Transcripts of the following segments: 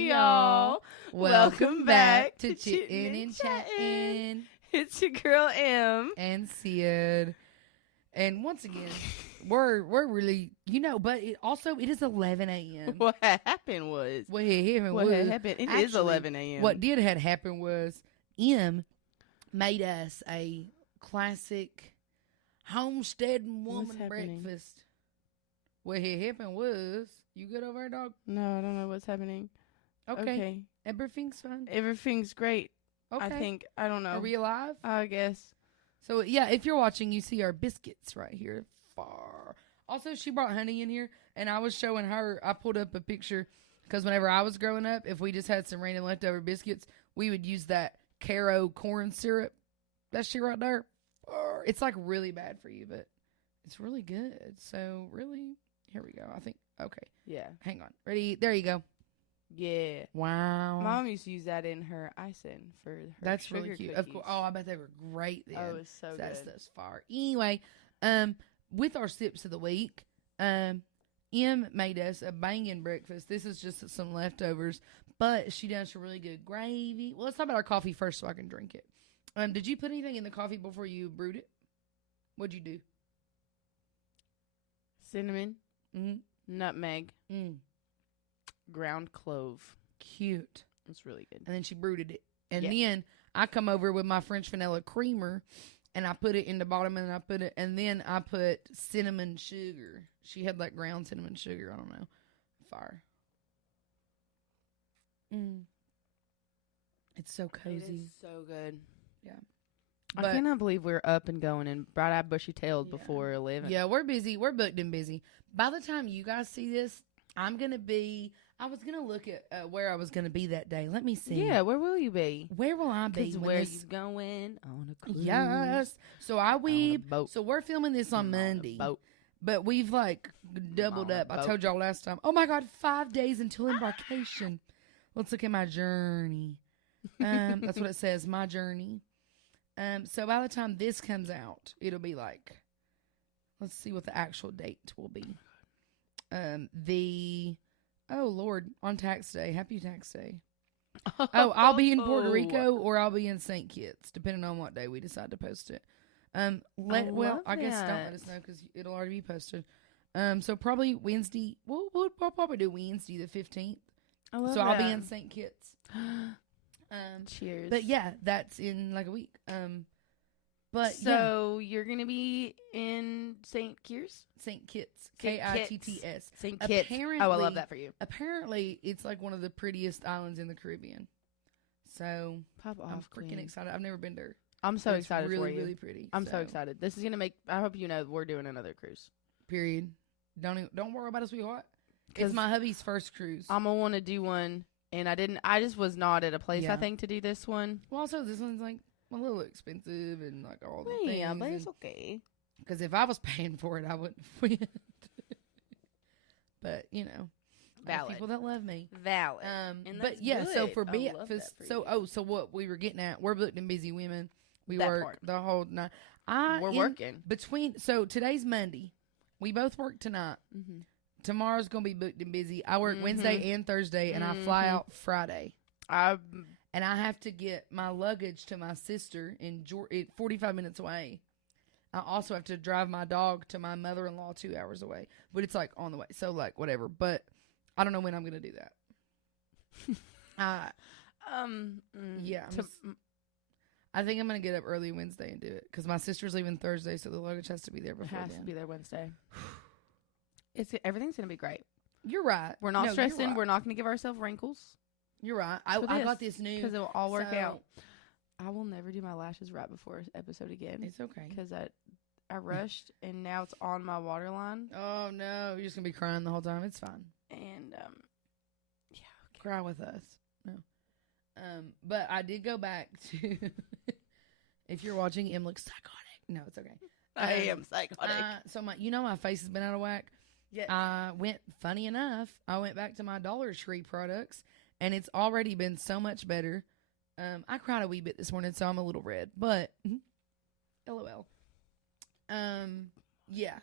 Hey y'all, welcome back to Chittin' and Chattin'. It's your girl M and Sid, and once again, we're really, but it is 11 a.m. What happened was It is 11 a.m. What had happened was M made us a classic homesteading woman breakfast. What had happened was, you good over there, dog? No, I don't know what's happening. Okay. Everything's fine. Everything's great. Okay. I don't know. Are we alive? I guess. So, yeah, if you're watching, you see our biscuits right here. Far. Also, she brought honey in here, and I was showing her, I pulled up a picture, because whenever I was growing up, if we just had some random leftover biscuits, we would use that Karo corn syrup. That shit right there. It's like really bad for you, but it's really good. So, really, here we go. I think, okay. Yeah. Hang on. Ready? There you go. Yeah. Wow. Mom used to use that in her icing for her That's sugar really cute. cookies. Of course. Oh, I bet they were great then. Oh, it was so good. That's thus far. Anyway, with our sips of the week, M made us a banging breakfast. This is just some leftovers, but she does some really good gravy. Well, let's talk about our coffee first so I can drink it. Did you put anything in the coffee before you brewed it? What'd you do? Cinnamon, nutmeg, ground clove. Cute. It's really good. And then she brewed it. And then I come over with my French vanilla creamer, and I put it in the bottom, and then I put cinnamon sugar. She had like ground cinnamon sugar. I don't know. Fire. It's so cozy. It is so good. Yeah. I cannot believe we're up and going and bright-eyed, bushy-tailed before 11. Yeah, we're busy. We're booked and busy. By the time you guys see this, I was going to look at where I was going to be that day. Let me see. Yeah, where will you be? Where will I be? Where you going? On a cruise. Yes. So so we're filming this on Monday. But we've like doubled up. I told y'all last time. Oh my God, 5 days until embarkation. Let's look at my journey. That's what it says, my journey. So by the time this comes out, it'll be like, let's see what the actual date will be. Oh Lord, on tax day. Happy tax day. Oh, I'll be in Puerto Rico or I'll be in St. Kitts, depending on what day we decide to post it. I guess don't let us know because it'll already be posted. So probably Wednesday. We'll probably do Wednesday the 15th. I'll be in St. Kitts. Cheers. But yeah, that's in like a week. You're gonna be in St. Kitts? St. Kitts. Kitts. St. Kitts. Oh, I love that for you. Apparently, it's like one of the prettiest islands in the Caribbean. So pop off. I'm freaking excited. I've never been there. I'm so excited for you. Really, really pretty. I'm so excited. This is gonna make. I hope you know we're doing another cruise. Period. Don't worry about it, sweetheart. It's my hubby's first cruise. I'm gonna want to do one. And I just was not at a place, I think, to do this one. Well, also, this one's, like, a little expensive and, like, all the things. Yeah, but it's okay. Because if I was paying for it, I wouldn't have went. But, Valid. People that love me. Valid. But, yeah, so for breakfast, so what we were getting at, we're booked and busy women. We work the whole night. We're working. So today's Monday. We both work tonight. Mm-hmm. Tomorrow's going to be booked and busy. I work Wednesday and Thursday, and I fly out Friday. And I have to get my luggage to my sister in 45 minutes away. I also have to drive my dog to my mother-in-law 2 hours away. But it's, like, on the way. So, like, whatever. But I don't know when I'm going to do that. Yeah. I think I'm going to get up early Wednesday and do it. Because my sister's leaving Thursday, so the luggage has to be there before then. Has to be there Wednesday. Everything's going to be great. You're right. We're not stressing. Right. We're not going to give ourselves wrinkles. You're right. I got this new. Because it will all work out. I will never do my lashes right before episode again. It's okay. Because I rushed, and now it's on my waterline. Oh, no. You're just going to be crying the whole time. It's fine. And, yeah. Okay. Cry with us. No. But I did go back to, if you're watching, M looks psychotic. No, it's okay. I am psychotic. So my face has been out of whack. Yes. Funny enough, I went back to my Dollar Tree products, and it's already been so much better. I cried a wee bit this morning, so I'm a little red, but LOL. Yeah.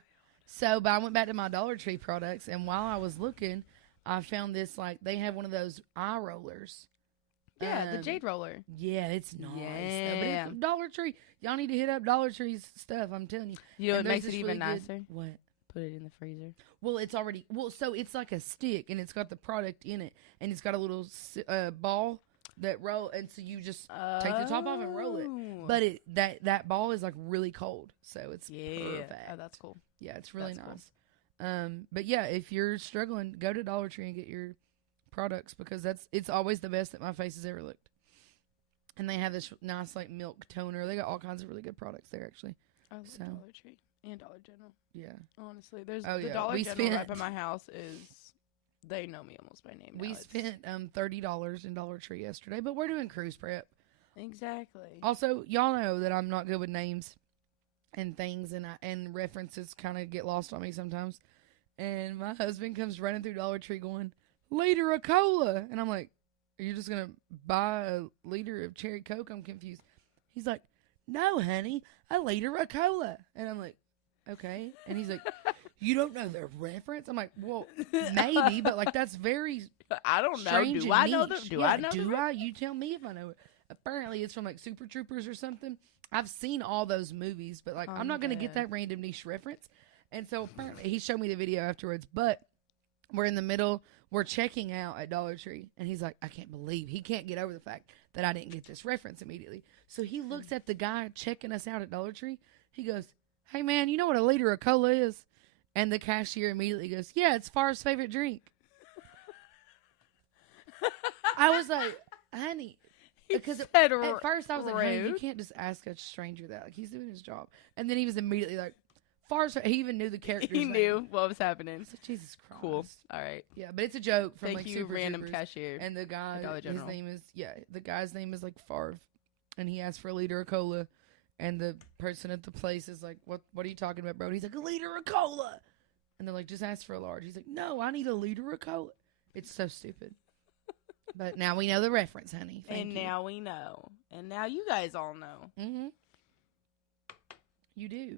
So, but I went back to my Dollar Tree products, and while I was looking, I found this, like, they have one of those eye rollers. Yeah, the jade roller. Yeah, it's nice. Yeah. But it's Dollar Tree. Y'all need to hit up Dollar Tree's stuff. I'm telling you. You know And what makes there's it this even really good- nicer? What? Put it in the freezer. Well, it's already so it's like a stick, and it's got the product in it, and it's got a little ball that roll, and so you just take the top off and roll it. But that ball is like really cold, so it's perfect. Oh, that's cool. Yeah, it's really That's nice. But yeah, if you're struggling, go to Dollar Tree and get your products, because it's always the best that my face has ever looked. And they have this nice like milk toner. They got all kinds of really good products there, actually. I love So- Dollar Tree and Dollar General. Yeah, Honestly, there's Oh, the yeah. Dollar We General right spent- by my house is. They know me almost by name. we now. It's- spent $30 in Dollar Tree yesterday, but we're doing cruise prep. exactly. Also, y'all know that I'm not good with names and things, and references kind of get lost on me sometimes. And my husband comes running through Dollar Tree going, "Liter of cola," and I'm like, "Are you just gonna buy a liter of cherry Coke?" I'm confused. He's like, "No, honey, a liter of cola," and I'm like, "Okay," and he's like, "You don't know the reference?" I'm like, "Well, maybe, but like that's very I don't know. strange Do and I know the? niche. Do Yeah, I know? Do the I? You tell me if I know it. Apparently, it's from like Super Troopers or something. I've seen all those movies, but like I'm not gonna get that random niche reference. And so apparently, he showed me the video afterwards. But we're in the middle. We're checking out at Dollar Tree, and he's like, "I can't believe he can't get over the fact that I didn't get this reference immediately." So he looks at the guy checking us out at Dollar Tree. He goes, "Hey man, you know what a liter of cola is?" And the cashier immediately goes, "Yeah, it's Far's favorite drink." I was like, "Honey," because at first I was like, "Honey, you can't just ask a stranger that. Like, he's doing his job." And then he was immediately like, "Far's." He even knew the character's He name. knew what was happening. I was like, Jesus Christ. Cool. All right. Yeah, but it's a joke from Thank like you, Super random Troopers. cashier. And the guy, Dollar his General. name is the guy's name is like Farv, and he asked for a liter of cola, and the person at the place is like, "What are you talking about, bro?" And he's like, "A liter of cola," and they're like, "Just ask for a large." He's like, "No, I need a liter of cola." It's so stupid. But now we know the reference, honey. Thank you. Now we know, and now you guys all know. Mm-hmm. You do.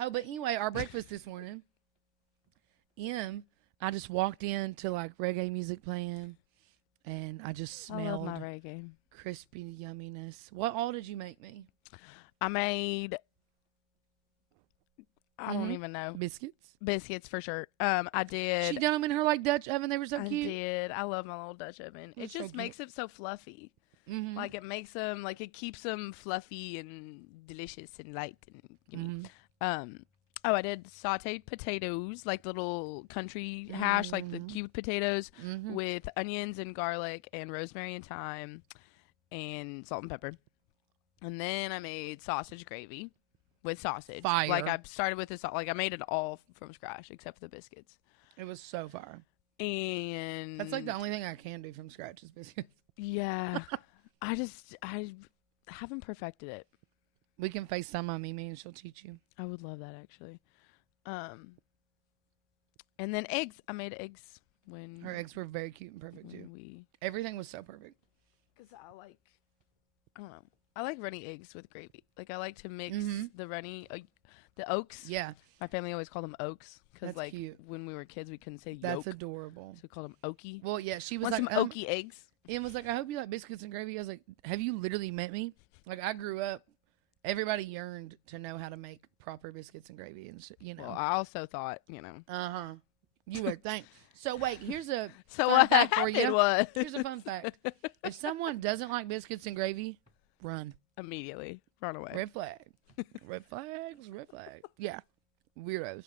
Oh, but anyway, our breakfast this morning. I just walked in to like reggae music playing, and I just I love smelled my reggae. crispy yumminess. What all did you make me? I made. I don't even know. Biscuits for sure. I did. She done them in her like Dutch oven. They were so I cute. did. I love my little Dutch oven. They're It so just cute. makes it so fluffy. Mm-hmm. Like it makes them like it keeps them fluffy and delicious and light and yummy. Mm-hmm. Oh, I did sauteed potatoes, like little country hash, like the cubed potatoes Mm-hmm. with onions and garlic and rosemary and thyme and salt and pepper. And then I made sausage gravy with sausage. Fire. Like I started with this, like I made it all from scratch except for the biscuits. It was so fire. And That's like the only thing I can do from scratch is biscuits. Yeah. I haven't perfected it. We can FaceTime my Mimi and she'll teach you. I would love that actually. And then eggs. I made eggs when Her eggs were very cute and perfect too. Everything was so perfect. Because I don't know. I like runny eggs with gravy. Like I like to mix the runny, the oaks. Yeah, My family always called them oaks because That's like cute. when we were kids we couldn't say that's yolk, adorable. so we called them oaky. Well, yeah, she was Want like, some oaky eggs? Ian was like, "I hope you like biscuits and gravy." I was like, "Have you literally met me? Like, I grew up. Everybody yearned to know how to make proper biscuits and gravy, and you know." Well, I also thought, You would think. So wait, here's a So fun what fact for happened you. was Here's a fun fact. If someone doesn't like biscuits and gravy, run. immediately run away. Red flag. Red flags. Red flag. Yeah, weirdos.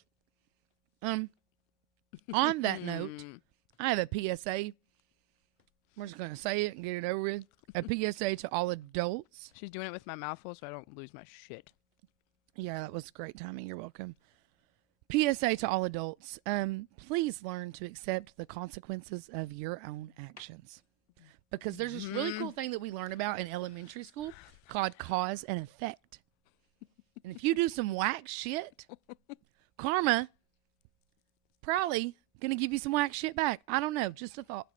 On that note, I have a PSA. We're just gonna say it and get it over with. A PSA to all adults. She's doing it with my mouth full so I don't lose my shit. Yeah, that was great timing. You're welcome. PSA to all adults. Please learn to accept the consequences of your own actions. Because there's this really cool thing that we learn about in elementary school called cause and effect. And if you do some whack shit, karma probably gonna give you some whack shit back. I don't know. Just a thought.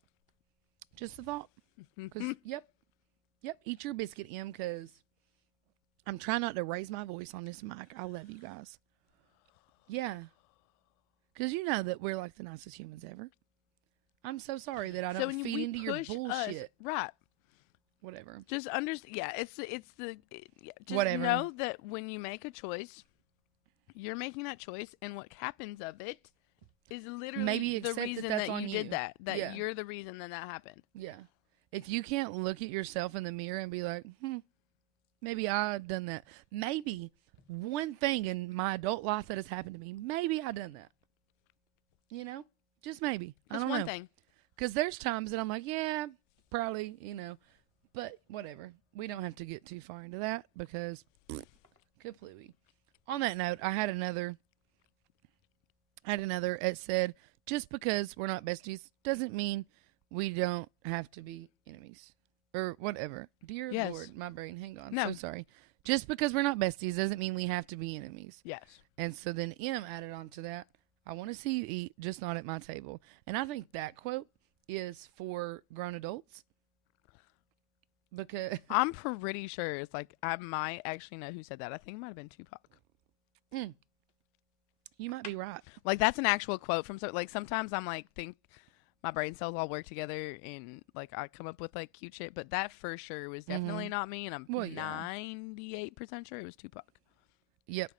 Just a thought. Because, yep, eat your biscuit, M, because I'm trying not to raise my voice on this mic. I love you guys. Yeah. Because you know that we're like the nicest humans ever. I'm so sorry that I So don't when feed we into your push us- bullshit. right. Whatever. Just understand. Yeah, just Whatever. know that when you make a choice, you're making that choice, and what happens of it is literally Maybe the accept that reason that's that on you you. did that. That Yeah. you're the reason that happened. Yeah. If you can't look at yourself in the mirror and be like, maybe I've done that. Maybe one thing in my adult life that has happened to me, maybe I done that. You know? Just maybe. I Just don't one know. thing. Because there's times that I'm like, yeah, probably, you know. But whatever. We don't have to get too far into that because completely. On that note, I had another. It said, just because we're not besties doesn't mean we don't have to be enemies. Or whatever. Dear Yes. Lord, my brain, hang on. No. So sorry. Just because we're not besties doesn't mean we have to be enemies. Yes. And so then M added on to that, I want to see you eat, just not at my table. And I think that quote is for grown adults. Because I'm pretty sure it's like, I might actually know who said that. I think it might have been Tupac. you might be right. Like, that's an actual quote from, like, sometimes I'm like, think my brain cells all work together and, like, I come up with, like, cute shit. But that for sure was definitely not me. And I'm 98% sure it was Tupac. Yep.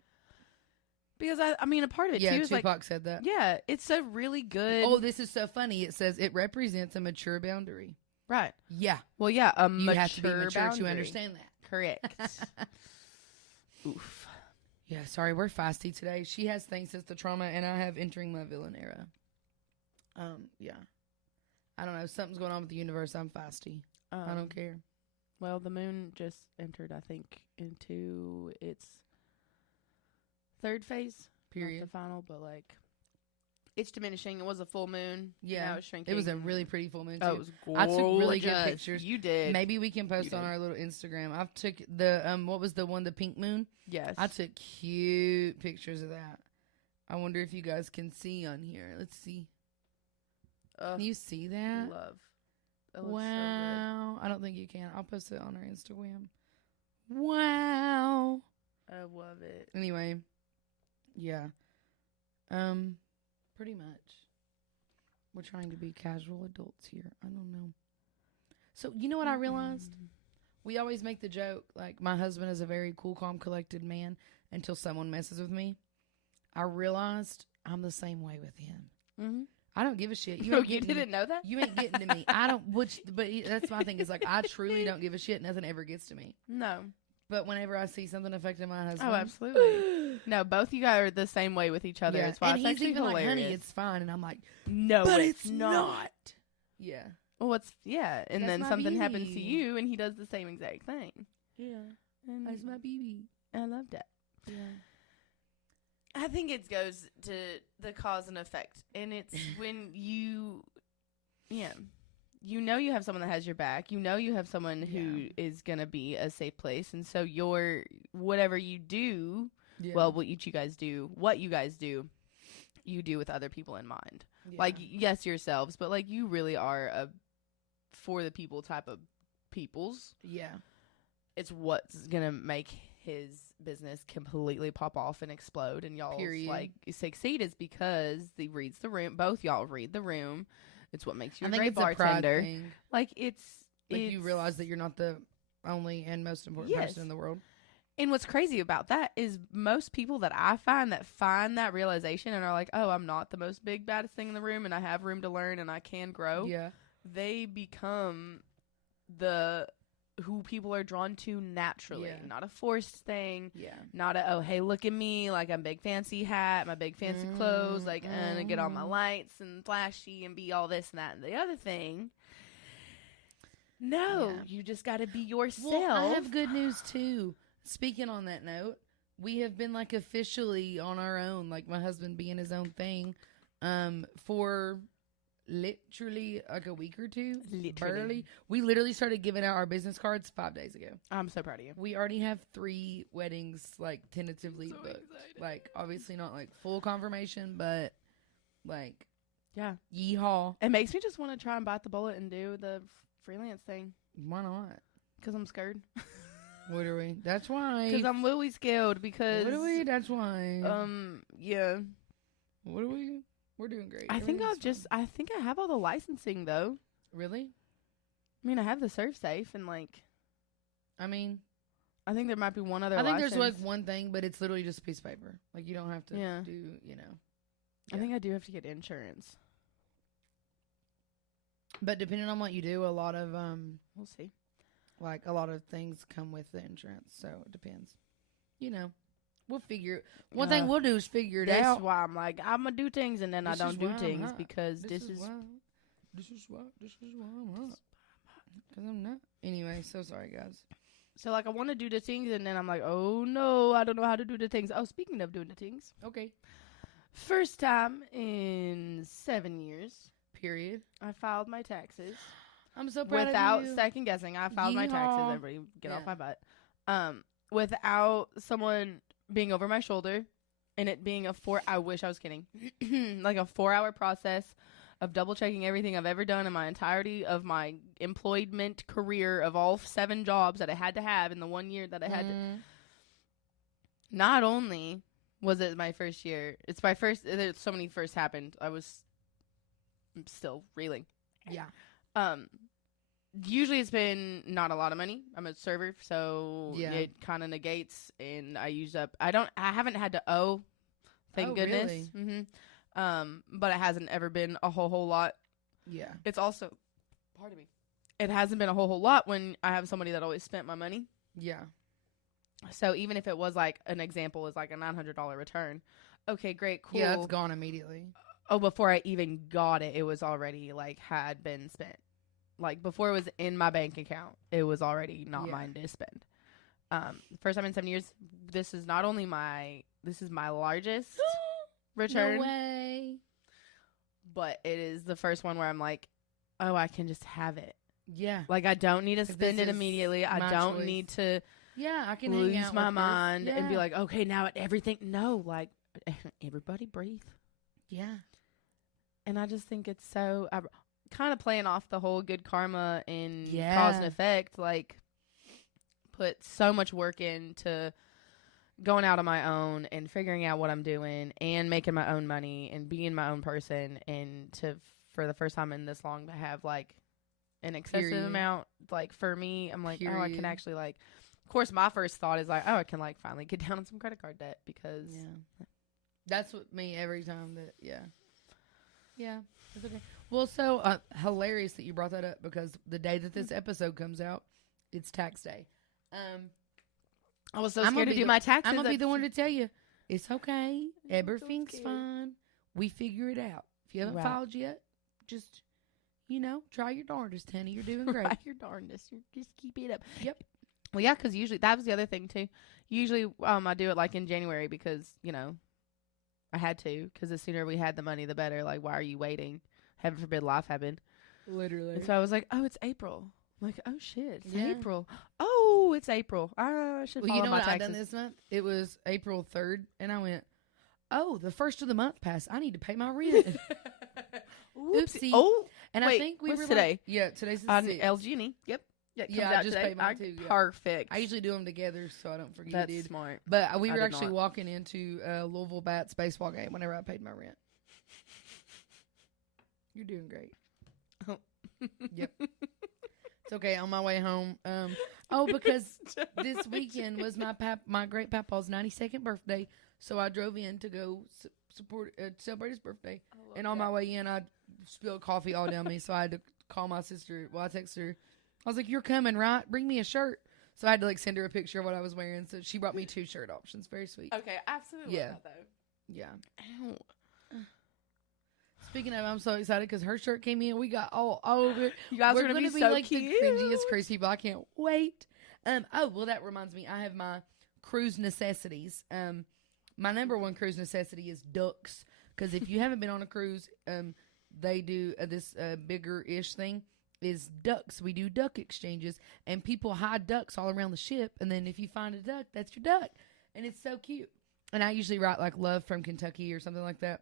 Because, I mean, a part of it, Yeah, too, is Tupac said that. yeah, it's a really good. Oh, this is so funny. It says it represents a mature boundary. Right. Yeah. Well, yeah, a You mature have to be mature boundary. to understand that. Correct. Oof. Yeah, sorry, we're feisty today. She has things since the trauma, and I have entering my villain era. Yeah. I don't know. Something's going on with the universe. I'm feisty. I don't care. Well, the moon just entered, I think, into its third phase. Period. Not the final, but, like, it's diminishing. It was a full moon. Yeah. Now it's shrinking. It was a really pretty full moon, too. Oh, it was I gorgeous. took really good pictures. You did. Maybe we can post You on did. our little Instagram. I took the, what was the one, the pink moon? Yes. I took cute pictures of that. I wonder if you guys can see on here. Let's see. Can you see that? Love. That looks Wow. I don't think you can. I'll post it on our Instagram. Wow. so good. I love it. Anyway. Yeah. Pretty much. We're trying to be casual adults here. I don't know. So, you know what I realized? We always make the joke, like, my husband is a very cool, calm, collected man until someone messes with me. I realized I'm the same way with him. Mm-hmm. I don't give a shit. You didn't know that? You ain't getting to me. I don't, but that's my thing. Is like, I truly don't give a shit. Nothing ever gets to me. No. But whenever I see something affecting my husband. Oh, absolutely. No, both you guys are the same way with each other. Yeah. It's why And it's he's actually even hilarious. like, honey, it's fine. And I'm like, no, but it's not. Yeah. Well, yeah. And That's then my something happens to baby. you, and he does the same exact thing. Yeah. And That's my baby. I love that. Yeah. I think it goes to the cause and effect. And it's when you know you have someone that has your back. You know you have someone who is going to be a safe place. And so whatever you do, well, what you guys do, you do with other people in mind. Yeah. Like, yes, yourselves, but, like, you really are a for the people type of peoples. Yeah. It's what's going to make his business completely pop off and explode, and y'all like succeed is because he reads the room. Both y'all read the room. It's what makes you a great bartender. Like, it's you realize that you're not the only and most important person in the world. And what's crazy about that is most people that I find that realization and are like, oh, I'm not the most big baddest thing in the room, and I have room to learn, and I can grow. Yeah, they become who people are drawn to naturally, not a forced thing. Yeah, not a, oh, hey, look at me, like I'm big fancy hat, my big fancy clothes, like and get all my lights and flashy and be all this and that and the other thing. No, you just got to be yourself. Well, I have good news too. Speaking on that note, we have been like officially on our own, like my husband being his own thing, for literally like a week or two. Barely. We literally started giving out our business cards 5 days ago. I'm so proud of you. We already have 3 weddings like tentatively booked. Excited. Like obviously not like full confirmation, but like yeehaw. It makes me just want to try and bite the bullet and do the freelance thing. Why not? Because I'm scared. What are we? That's why. Because I'm really scared. Because what are we? That's why. Yeah. What are we? We're doing great. I think I have all the licensing though. Really? I mean, I have the Surf Safe and I mean, I think there might be one other. I think license. there's one thing, but it's literally just a piece of paper. Like you don't have to do, Yeah. I think I do have to get insurance. But depending on what you do, a lot of we'll see. Like a lot of things come with the insurance, so it depends. We'll figure. One thing we'll do is figure it out. That's why I'm gonna do things and then I don't do things because this is why I'm not. Because I'm not. Anyway, so sorry guys. So I want to do the things and then I'm like, oh no, I don't know how to do the things. Oh, speaking of doing the things, okay. First time in 7 years, period, I filed my taxes. I'm so proud without of you. second guessing. I filed my taxes. Everybody get off my butt. Without someone being over my shoulder and it being I wish I was kidding. Like a 4-hour process of double checking everything I've ever done in my entirety of my employment career of all 7 jobs that I had to have in the 1 year that I had to. Not only was it my first year, it's my first, there's so many firsts happened. I'm still reeling. Yeah. Usually it's been not a lot of money. I'm a server, so it kind of negates, and I haven't had to owe, thank goodness. Really? Mm-hmm. But it hasn't ever been a whole lot. Yeah. It's also, pardon me, it hasn't been a whole lot when I have somebody that always spent my money. Yeah. So even if it was an example is a $900 return. Okay, great, cool. Yeah, it's gone immediately. Oh, before I even got it, it was already had been spent. Before it was in my bank account, it was already not mine to spend. First time in 7 years. This is not only this is my largest return. No way. But it is the first one where I'm oh, I can just have it. Yeah. I don't need to spend it immediately. I don't need to I can lose hang out my with mind and be okay, now everything. No, everybody breathe. Yeah. And I just think it's so kind of playing off the whole good karma and cause and effect. Put so much work into going out on my own and figuring out what I'm doing and making my own money and being my own person, and for the first time in this long to have an excessive amount. For me, I'm oh, I can actually of course my first thought is oh, I can finally get down on some credit card debt because that's what me every time that yeah, it's okay. Well, so hilarious that you brought that up because the day that this episode comes out, it's tax day. I was so scared to do my taxes. I'm gonna be the one to tell you it's okay. Everything's fine. We figure it out. If you haven't filed yet, just try your darndest, honey. You're doing great. Try your darndest. Just keep it up. Yep. Well, yeah, because usually that was the other thing too. Usually, I do it in January because I had to, because the sooner we had the money, the better. Why are you waiting? Heaven forbid life happened. Literally. And so I was oh, it's April. I'm oh, shit. It's April. Oh, it's April. I should follow my taxes. I done this month? It was April 3rd, and I went, oh, the first of the month passed. I need to pay my rent. Oopsie. Oh, and wait, I think we what's were today? today's the 6th. LG&E. Yep. Yeah, I just paid mine too. Yeah. Perfect. I usually do them together so I don't forget. That's dude. Smart. But we were actually walking into a Louisville Bats baseball game whenever I paid my rent. You're doing great. Oh. Yep. It's okay. On my way home. Because this weekend was my great papa's 92nd birthday, so I drove in to go celebrate his birthday. And on my way in, I spilled coffee all down me, so I had to call my sister. Well, I texted her. I was like, "You're coming, right? Bring me a shirt." So I had to send her a picture of what I was wearing. So she brought me 2 shirt options. Very sweet. Okay, absolutely. Yeah. Love that, though. Yeah. Ow. Speaking of, I'm so excited because her shirt came in. We got all over it. You guys are gonna be so cute. The cringiest crazy people. I can't wait. Oh, well, that reminds me. I have my cruise necessities. My number one cruise necessity is ducks. Because if you haven't been on a cruise, they do this bigger-ish thing. Is ducks. We do duck exchanges, and people hide ducks all around the ship, and then if you find a duck, that's your duck, and it's so cute. And I usually write love from Kentucky or something like that.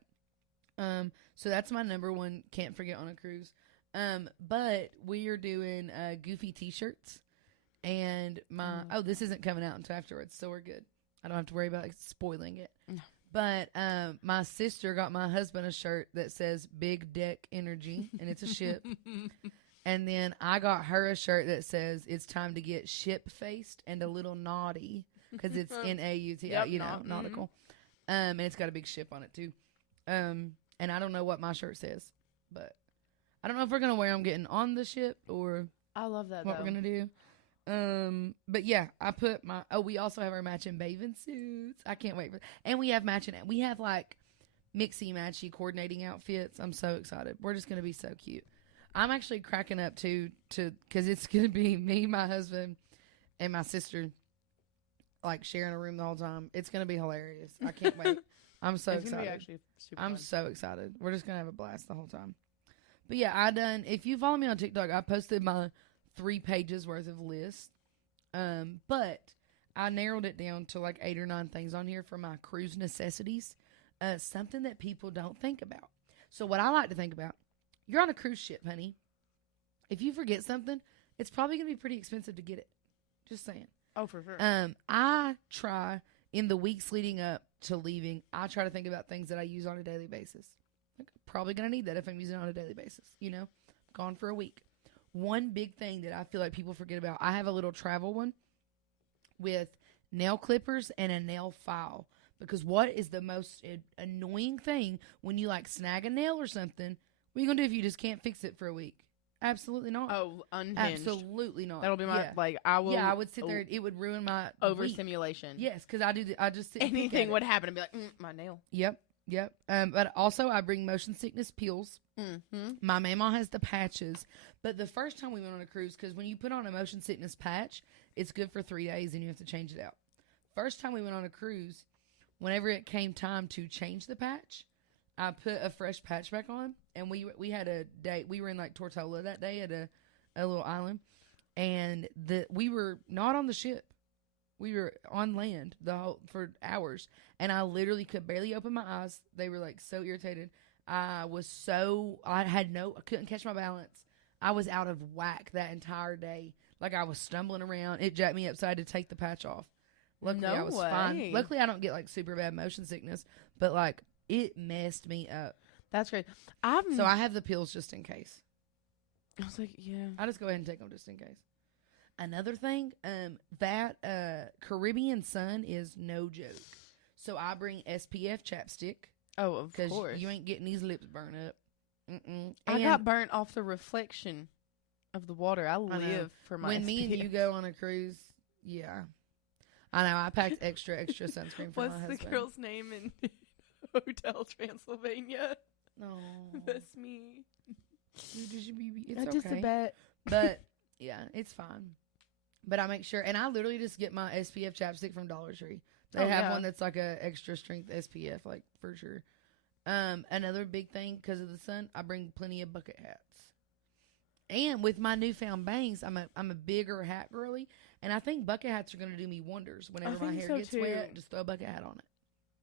So that's my number one can't forget on a cruise. But we are doing Goofy t-shirts, and this isn't coming out until afterwards, so we're good. I don't have to worry about spoiling it. But my sister got my husband a shirt that says Big Deck Energy, and it's a ship. And then I got her a shirt that says it's time to get ship-faced and a little naughty, because it's N-A-U-T, Yep, nautical. And it's got a big ship on it, too. And I don't know what my shirt says, but I don't know if we're going to wear them getting on the ship or I love that, what we're going to do. But yeah, I put we also have our matching bathing suits. I can't wait and we have we have like mixy-matchy coordinating outfits. I'm so excited. We're just going to be so cute. I'm actually cracking up too, because it's going to be me, my husband, and my sister, like sharing a room the whole time. It's going to be hilarious. I can't wait. I'm so excited. Gonna be actually super I'm fun. so excited. We're just going to have a blast the whole time. But yeah, if you follow me on TikTok, I posted my 3 pages worth of list. But I narrowed it down to like 8 or 9 things on here for my cruise necessities. Something that people don't think about. So what I like to think about, you're on a cruise ship, honey. If you forget something, it's probably going to be pretty expensive to get it. Just saying. Oh, for sure. I try in the weeks leading up to leaving, I try to think about things that I use on a daily basis. Like, probably going to need that if I'm using it on a daily basis. Gone for a week. One big thing that I feel like people forget about, I have a little travel one with nail clippers and a nail file. Because what is the most annoying thing when you like snag a nail or something? What are you going to do if you just can't fix it for a week? Absolutely not. Oh, unhinged. Absolutely not. That'll be my, I will. Yeah, I would sit there. It would ruin my overstimulation. Yes, because I just sit anything would happen and be like, my nail. Yep. But also I bring motion sickness pills. Mm-hmm. My mama has the patches. But the first time we went on a cruise, because when you put on a motion sickness patch, it's good for 3 days and you have to change it out. First time we went on a cruise, whenever it came time to change the patch, I put a fresh patch back on, and we had a date. We were in like Tortola that day at a little island, and we were not on the ship. We were on land for hours, and I literally could barely open my eyes. They were like so irritated. I couldn't catch my balance. I was out of whack that entire day. Like I was stumbling around. It jacked me up, so I had to take the patch off. Luckily, I was fine. Luckily, I don't get like super bad motion sickness, but like it messed me up. That's great. So I have the pills just in case. I was like, yeah. I just go ahead and take them just in case. Another thing, that Caribbean sun is no joke. So I bring SPF chapstick. Oh, of course. Because you ain't getting these lips burned up. I got burnt off the reflection of the water. I live for my When SPF. me and you go on a cruise, yeah. I know. I packed extra sunscreen for my husband. What's the girl's name in Hotel Transylvania? No. That's me. It's I just okay. a bet. But, yeah, it's fine. But I make sure, and I literally just get my SPF chapstick from Dollar Tree. They have one that's like a extra strength SPF, like for sure. Another big thing, because of the sun, I bring plenty of bucket hats. And with my newfound bangs, I'm a bigger hat girly, and I think bucket hats are going to do me wonders. Whenever my hair gets wet, just throw a bucket hat on it.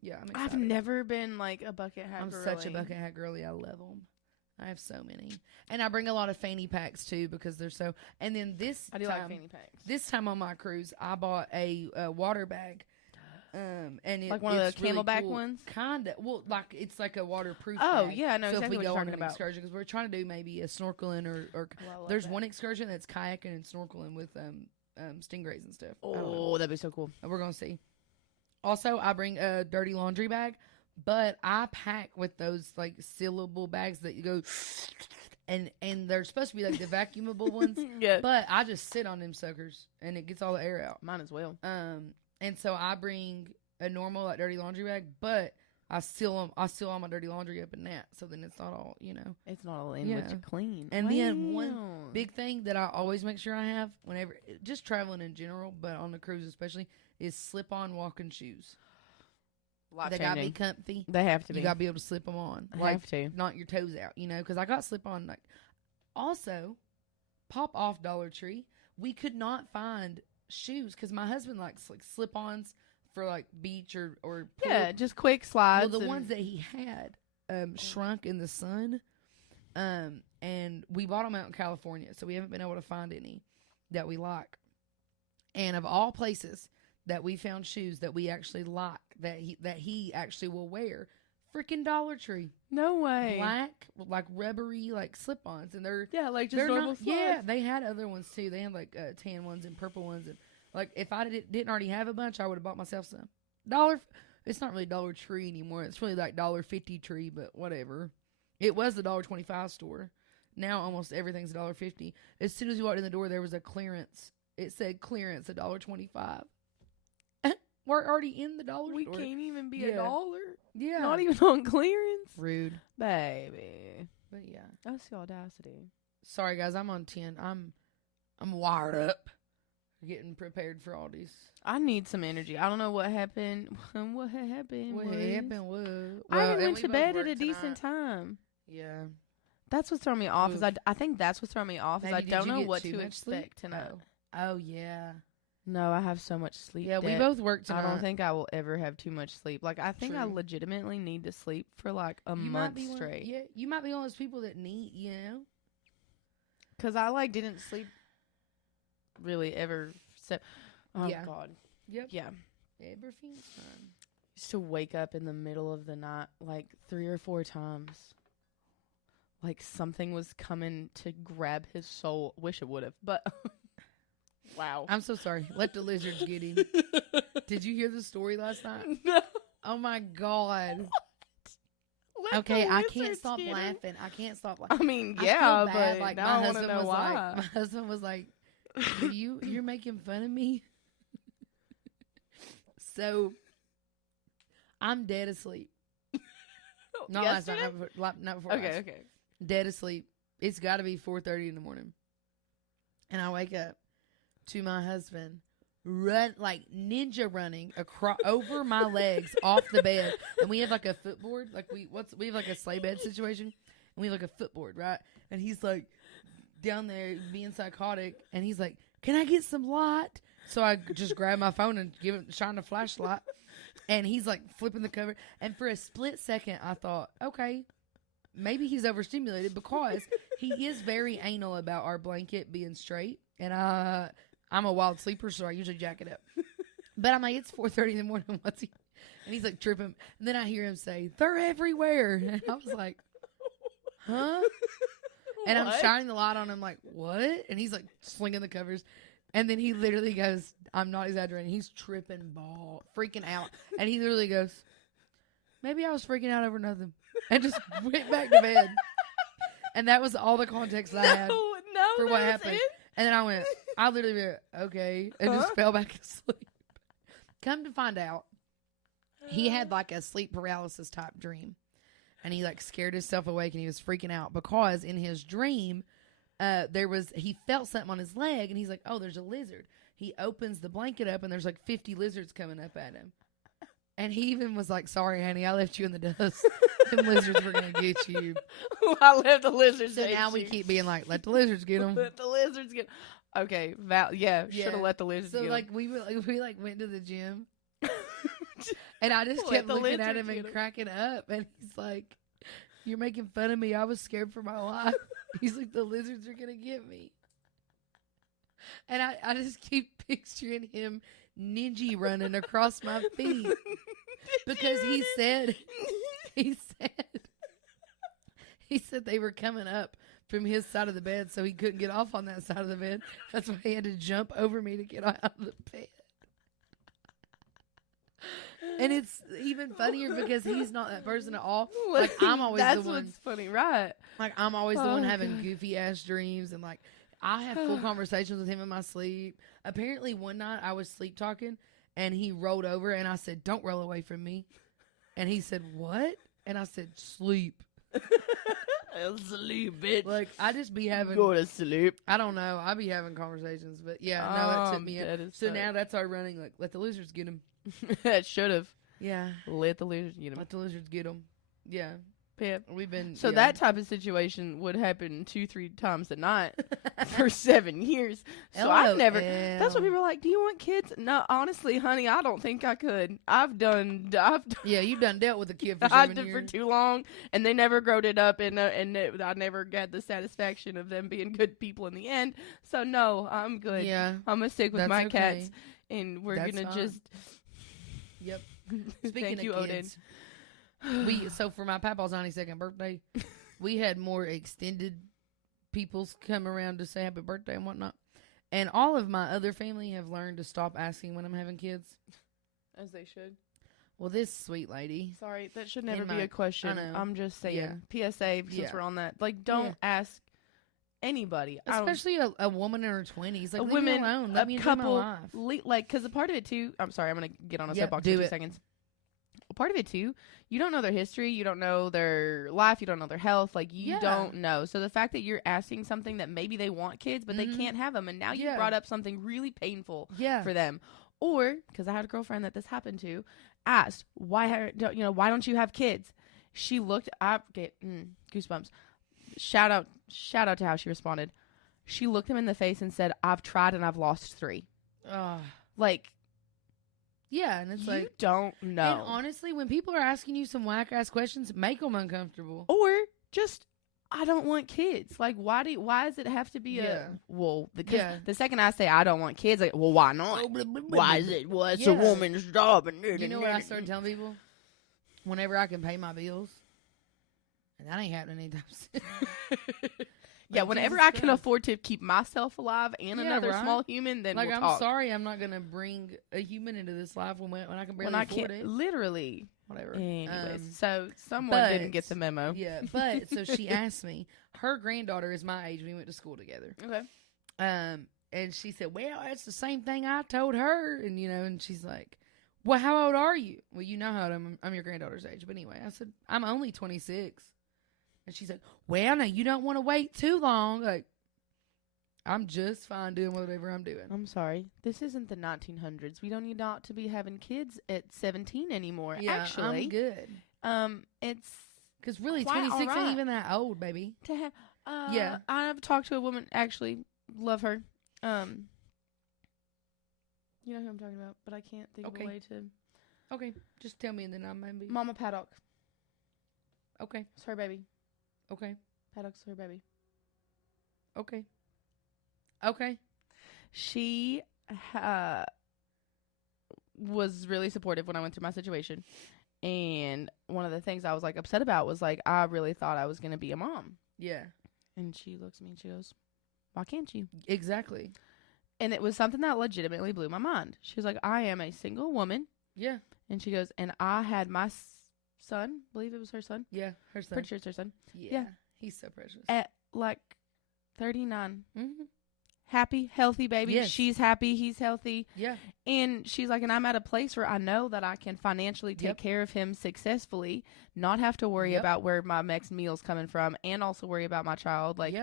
Yeah, I'm excited. I've never been like a bucket hat girly. I'm such a bucket hat girly. I love them. I have so many. And I bring a lot of fanny packs, too, because they're so... And then I do like fanny packs. This time on my cruise, I bought a water bag. And like one of the Camelback ones? Kind of. Well, like it's like a waterproof bag. Yeah, I know exactly what you're talking about. Excursion, because we're trying to do maybe a snorkeling or there's one excursion that's kayaking and snorkeling with stingrays and stuff. Oh, that'd be so cool. We're going to see. Also, I bring a dirty laundry bag, but I pack with those like sealable bags that you go... And they're supposed to be like the vacuumable ones. Yeah. But I just sit on them suckers, and it gets all the air out. Mine as well. And so I bring a normal like dirty laundry bag, but I seal all my dirty laundry up in that, so then it's not all, It's not all in with you clean. And then one big thing that I always make sure I have whenever, just traveling in general, but on the cruise especially, is slip-on walking shoes. They gotta be comfy. They have to be. You gotta be able to slip them on. Have to. Not your toes out, because I got slip-on. Also, pop off Dollar Tree. We could not find shoes because my husband likes like slip-ons for like beach or pool. Yeah, just quick slides. Well, the ones that he had shrunk in the sun, and we bought them out in California, so we haven't been able to find any that we like. And of all places, that we found shoes that we actually like that he actually will wear. Freaking Dollar Tree. No way. Black, like rubbery, like slip-ons, and they're like just normal not, yeah, they had other ones too. They had like tan ones and purple ones, and like if I didn't already have a bunch, I would have bought myself some. It's not really Dollar Tree anymore. It's really like $1.50 Tree, but whatever. It was the $1.25 store. Now almost everything's $1.50. As soon as you walked in the door, there was a clearance. It said clearance $1.25. We're already in the dollar store. We can't even be $1. Yeah. Not even on clearance. Rude. Baby. But yeah. That's the audacity. Sorry guys, I'm on 10. I'm wired up. Getting prepared for all these. I need some energy. I don't know what happened. What happened was. I went to bed at a decent time. Yeah. That's what's throwing me off. I think that's what's throwing me off. Is I don't know what to expect tonight. Oh yeah. No, I have so much sleep. Yeah, we both work tonight. I don't think I will ever have too much sleep. Like, I think I legitimately need to sleep for like a month straight. Yeah, you might be one of those people that need, you know. Because I like didn't sleep really ever. Oh yeah. God. Yep. Yeah. Everything's fine. Used to wake up in the middle of the night like 3 or 4 times. Like something was coming to grab his soul. Wish it would have, but wow. I'm so sorry. Let the lizards get him. Did you hear the story last night? No. Oh my God. Okay, I can't stop laughing. I can't stop laughing. I mean, yeah, but like now I want to know why. My husband was like, "You're making fun of me." So I'm dead asleep. Not yesterday? last night. Not before. Okay, last. okay. Dead asleep. It's got to be 4:30 in the morning, and I wake up to my husband run like ninja running across over my legs off the bed, and we have like a footboard. Like we have like a sleigh bed situation, and we have like a footboard, right? And he's like down there being psychotic, and he's like, "Can I get some light?" So I just grab my phone and shine a flashlight. And he's like flipping the cover. And for a split second, I thought, okay, maybe he's overstimulated because he is very anal about our blanket being straight. And I'm a wild sleeper, so I usually jack it up. But I'm like, it's 4:30 in the morning. What's he? And he's like tripping. And then I hear him say, "They're everywhere." And I was like, huh? And I'm shining the light on him like, what? And he's like slinging the covers. And then he literally goes, I'm not exaggerating, he's tripping freaking out. And he literally goes, "Maybe I was freaking out over nothing." And just went back to bed. And that was all the context I had for what happened. And then I literally went, okay, and just fell back asleep. Come to find out, he had like a sleep paralysis type dream. And he like scared himself awake and he was freaking out because in his dream, he felt something on his leg and he's like, "Oh, there's a lizard." He opens the blanket up and there's like 50 lizards coming up at him. And he even was like, "Sorry, honey, I left you in the dust. Them lizards were going to get you." I left the lizards. So now we keep being like, "Let the lizards get them." Let the lizards get. Okay, should have let the lizards get them. So like we went to the gym. And I just kept looking at him and cracking up. And he's like, "You're making fun of me. I was scared for my life." He's like, "The lizards are going to get me." And I just keep picturing him ninja running across my feet. Because he said they were coming up from his side of the bed, so he couldn't get off on that side of the bed. That's why he had to jump over me to get out of the bed. And it's even funnier because he's not that person at all. Like, I'm always the one. That's what's funny, right? Like, I'm always the one having goofy ass dreams, and like I have full conversations with him in my sleep. Apparently, one night I was sleep talking, and he rolled over, and I said, "Don't roll away from me." And he said, "What?" And I said, "Sleep." Sleep, bitch. Like, I just be having. Go to sleep. I don't know. I be having conversations, but yeah, no, it took me. So now that's our running. Like, let the lizards get him. That should have. Yeah. Let the lizards get him. Let the lizards get them. Yeah. Pip. We've been. So that type of situation would happen 2-3 times a night for 7 years. So I've never. That's what people are like. "Do you want kids?" No, honestly, honey, I don't think I could. Yeah, you've done dealt with a kid for 7 years. For too long, and they never growed it up, and I never got the satisfaction of them being good people in the end. So no, I'm good. Yeah, I'm gonna stick with my cats. and we're That's gonna fine. just. Yep. Speaking Thank of you, kids, so for my papa's 92nd birthday, we had more extended peoples come around to say happy birthday and whatnot. And all of my other family have learned to stop asking when I'm having kids. As they should. Well, this sweet lady. Sorry, that should never be a question. I know. I'm just saying. PSA, since we're on that. Like, don't ask anybody. Especially a woman in her 20s. Like, a leave woman, me alone. Let me enjoy my life. Like, because a part of it, too. I'm sorry, I'm going to get on a soapbox do for 2 it. seconds. A part of it, too, you don't know their history. You don't know their life. You don't know their health. Like, you don't know. So the fact that you're asking something that maybe they want kids, but they can't have them. And now you brought up something really painful for them. Or, because I had a girlfriend that this happened to, asked, why don't you have kids? She looked up, goosebumps. Shout out to how she responded. She looked him in the face and said, I've tried and I've lost 3. Like, yeah, and it's you like, don't know. And honestly, when people are asking you some whack ass questions, make them uncomfortable. Or just, I don't want kids. Like, why does it have to be the second I say I don't want kids, like, well, why not? Why is it? Well, it's a woman's job. And you know what I started telling people? Whenever I can pay my bills, and that ain't happening anytime soon. Yeah, whenever I can afford to keep myself alive and another small human, then like, we'll I'm talk. sorry, I'm not gonna bring a human into this life when I can barely afford it. Literally. Whatever. Anyways, so someone didn't get the memo. Yeah, but so she asked me. Her granddaughter is my age. We went to school together. Okay. And she said, "Well, that's the same thing I told her." And and she's like, "Well, how old are you?" Well, you know how old I'm your granddaughter's age. But anyway, I said, "I'm only 26." And she's like, "Well, now you don't want to wait too long." Like, I'm just fine doing whatever I'm doing. I'm sorry. This isn't the 1900s. We don't need not to be having kids at 17 anymore. Yeah, actually, I'm good. It's because really 26 ain't even that old, baby. To have, I've talked to a woman. Actually, love her. You know who I'm talking about, but I can't think of a way to. Okay, just tell me, and then I'm maybe Mama Paddock. Okay, it's her baby. Okay, Paddock's her baby. Okay. Okay. She was really supportive when I went through my situation. And one of the things I was like upset about was like, I really thought I was going to be a mom. Yeah. And she looks at me and she goes, why can't you? Exactly. And it was something that legitimately blew my mind. She was like, I am a single woman. Yeah. And she goes, and I had my son, I believe it was her son. Yeah, her son. Pretty sure it's her son. Yeah. He's so precious. At like 39. Mm-hmm. Happy, healthy baby. Yes. She's happy. He's healthy. Yeah. And she's like, and I'm at a place where I know that I can financially take care of him successfully, not have to worry about where my next meal's coming from, and also worry about my child. Like,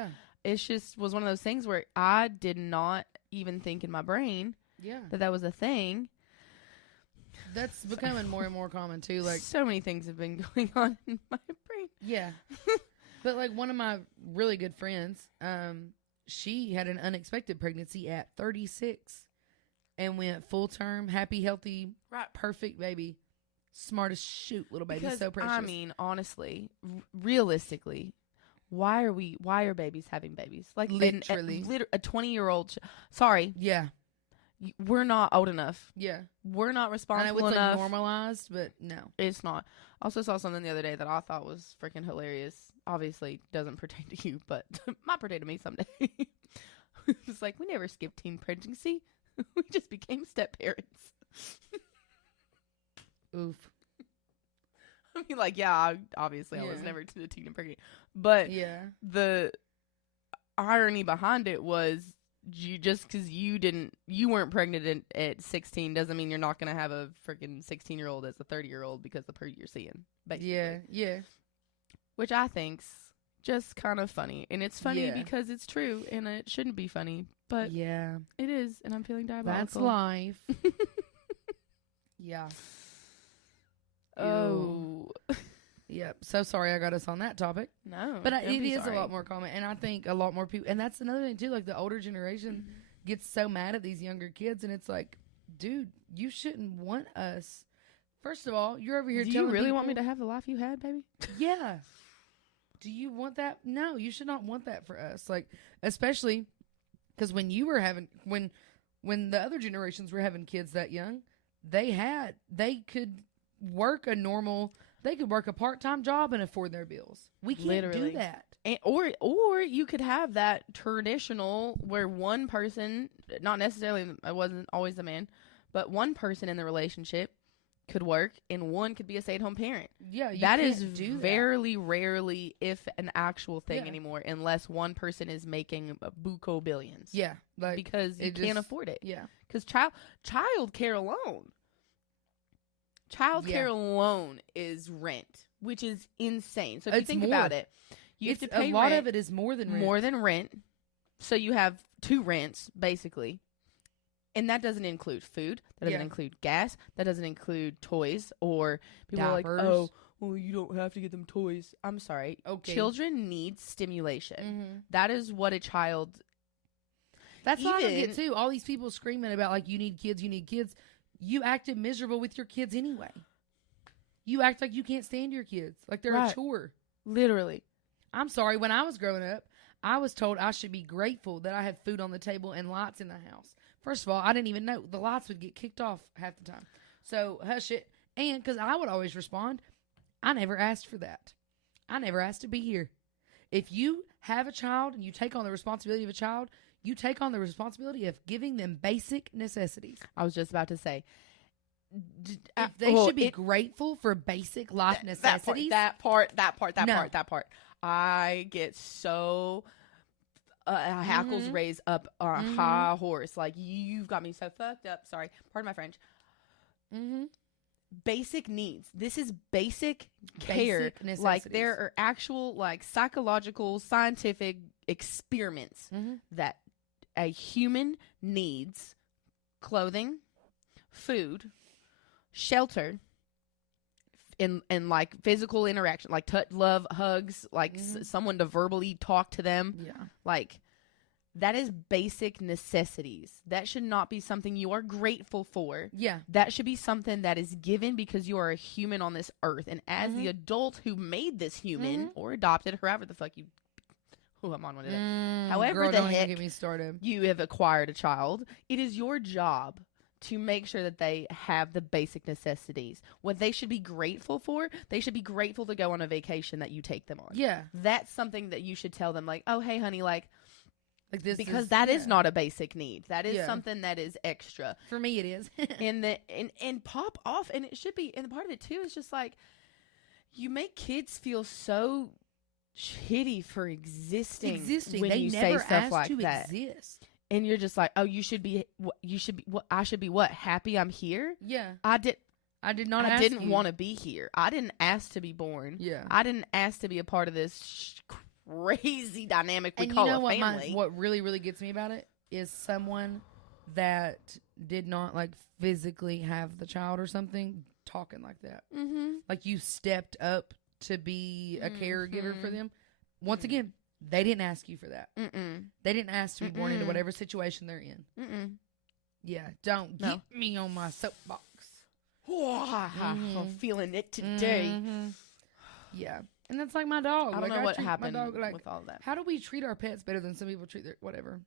it's just was one of those things where I did not even think in my brain that was a thing. That's becoming more and more common too. Like, so many things have been going on in my brain. Yeah. But like one of my really good friends, she had an unexpected pregnancy at 36 and went full term, happy, healthy, perfect baby. Smart as shoot, little baby. Because, so precious. I mean, honestly, realistically, why are babies having babies? Like, literally. A 20-year-old. Sorry. Yeah. We're not old enough. Yeah. We're not responsible enough. I know it's enough. like normalized, but no. It's not. I also saw something the other day that I thought was freaking hilarious. Obviously doesn't pertain to you, but might pertain to me someday. It's like, we never skipped teen pregnancy. We just became step parents. Oof. I mean, like, I was never to the teen and pregnant. But the irony behind it was, just because you weren't pregnant at 16 doesn't mean you're not going to have a freaking 16-year-old as a 30-year-old because the you're seeing. Basically. Yeah. Which I think's just kind of funny. And it's funny because it's true and it shouldn't be funny. But it is. And I'm feeling diabolical. That's life. Yeah. Oh. Yep. So sorry I got us on that topic. No. But it is a lot more common. And I think a lot more people. And that's another thing, too. Like, the older generation gets so mad at these younger kids. And it's like, dude, you shouldn't want us. First of all, you're over here telling Do you really people, want me to have the life you had, baby? Yeah. Do you want that? No, you should not want that for us. Like, especially because when when the other generations were having kids that young, they could work a part-time job and afford their bills. We can't do that. And, or you could have that traditional where one person, not necessarily, it wasn't always the man, but one person in the relationship could work and one could be a stay-at-home parent. Yeah, that is very rarely, if an actual thing anymore, unless one person is making buco billions. Yeah, like because you can't afford it. Yeah, because child care alone is rent, which is insane. So if you think about it, you have to pay a lot of it is more than rent. So you have 2 rents basically. And that doesn't include food. That doesn't include gas. That doesn't include toys. Or people diapers. Are like, oh, well, you don't have to get them toys. I'm sorry. Okay. Children need stimulation. Mm-hmm. That is what a child... That's what I get too. All these people screaming about, like, you need kids, you need kids. You acted miserable with your kids anyway. You act like you can't stand your kids. Like they're a chore. Literally. I'm sorry. When I was growing up, I was told I should be grateful that I had food on the table and lights in the house. First of all, I didn't even know the lights would get kicked off half the time. So hush it. And because I would always respond, I never asked for that. I never asked to be here. If you have a child and you take on the responsibility of a child, you take on the responsibility of giving them basic necessities. I was just about to say. They should be grateful for basic life necessities. That part. I get so... hackles raise up a high horse. Like, you've got me so fucked up. Sorry. Pardon my French. Basic needs. This is basic care. Like, there are actual, like, psychological, scientific experiments that a human needs: clothing, food, shelter, and like physical interaction, like touch, love, hugs, like someone to verbally talk to them. Yeah. Like, that is basic necessities. That should not be something you are grateful for. Yeah. That should be something that is given because you are a human on this earth. And as the adult who made this human or adopted, however the fuck you... Oh, I'm on one of that. However the heck get me started. You have acquired a child, it is your job to make sure that they have the basic necessities. What they should be grateful for, they should be grateful to go on a vacation that you take them on. Yeah. That's something that you should tell them, like, oh, hey, honey, like this, because that is not a basic need. That is something that is extra. For me, it is. and pop off. And it should be, and part of it too is just like, you make kids feel so shitty for existing when they you never say stuff asked like to that. Exist. And you're just like, oh, I should be what? Happy I'm here? Yeah. I didn't want to be here. I didn't ask to be born. Yeah. I didn't ask to be a part of this crazy dynamic we call a family. What really, really gets me about it is someone that did not like physically have the child or something talking like that. Like, you stepped up to be a caregiver for them. Once again, they didn't ask you for that. They didn't ask to be born into whatever situation they're in. Yeah, don't get me on my soapbox. I'm feeling it today. Yeah, and that's like my dog. I don't know what happened with all that. How do we treat our pets better than some people treat their whatever?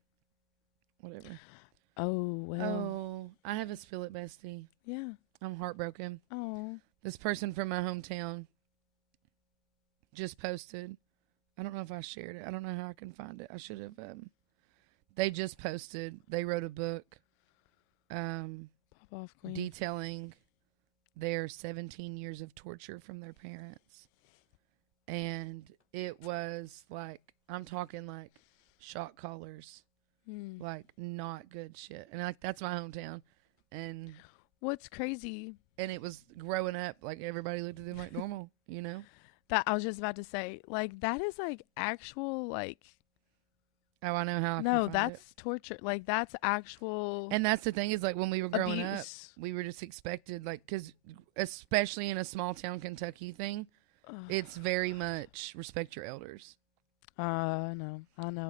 Oh, well. Oh, I have a spill it, bestie. Yeah. I'm heartbroken. Oh. This person from my hometown just posted. I don't know if I shared it. I don't know how I can find it. I should have. They just posted. They wrote a book Pop off, queen. Detailing their 17 years of torture from their parents. And it was like, I'm talking like shock collars. Like, not good shit. And like, that's my hometown. And what's crazy, and it was growing up, like, everybody looked at them like normal, you know? That I was just about to say, like, that is like actual, like, oh, I know how. No, that's torture. Like, that's actual. And that's the thing is, like, when we were growing abuse. up, we were just expected, like, because especially in a small town Kentucky thing, it's very much respect your elders. I know.